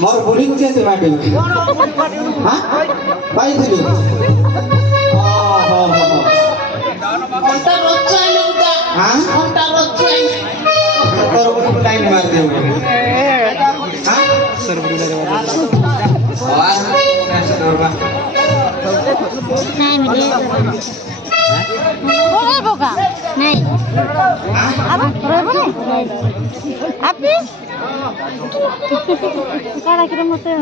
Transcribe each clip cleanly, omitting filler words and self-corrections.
मोर बुढ़ी को कैसे माटे हाँ भाई थी घंटा रोज आइले बुदा हाँ घंटा रोज आइले तोर बुढ़ी को लाइन मार दे हाँ सर बुढ़ी लगे और ऐसे दौड़वा नहीं मिले बोले बोका नहीं अब रोबो नहीं আপনি কারা কিরম মতে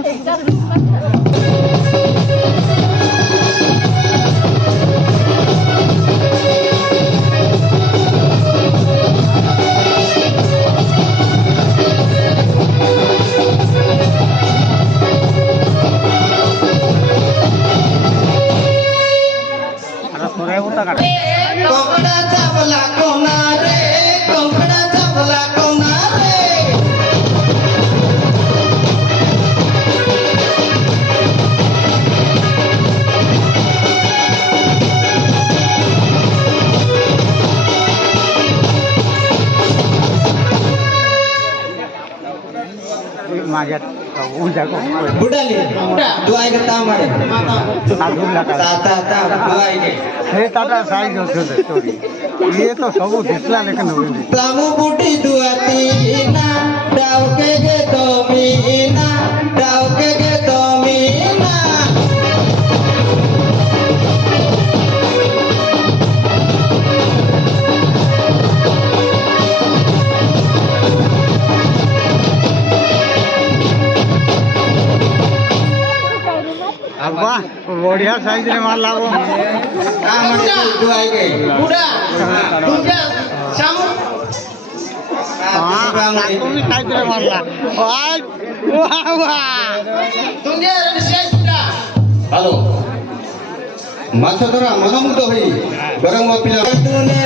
कोकड़ा चावला कोना रे कोकड़ा चावला कोना रे माझ्या उद्या बुडाली दुआई का ताम मारे ताता ता दुआई के हे टाटा साइज होते स्टोरी ये तो सब दिखला लेकिन तामु बुटी दुआती ना डाव के गे तो मीना डाव के गे तो मीना अब्बा बढ़िया साइज रे मार लागो काम मारे दुआई के बुदा दुर्गा शामू हां भी साइज रे मारला वाह वाह दुर्गा रे शेष बुदा हेलो माछ धरा मनमुग्ध होई गरम पिला तूने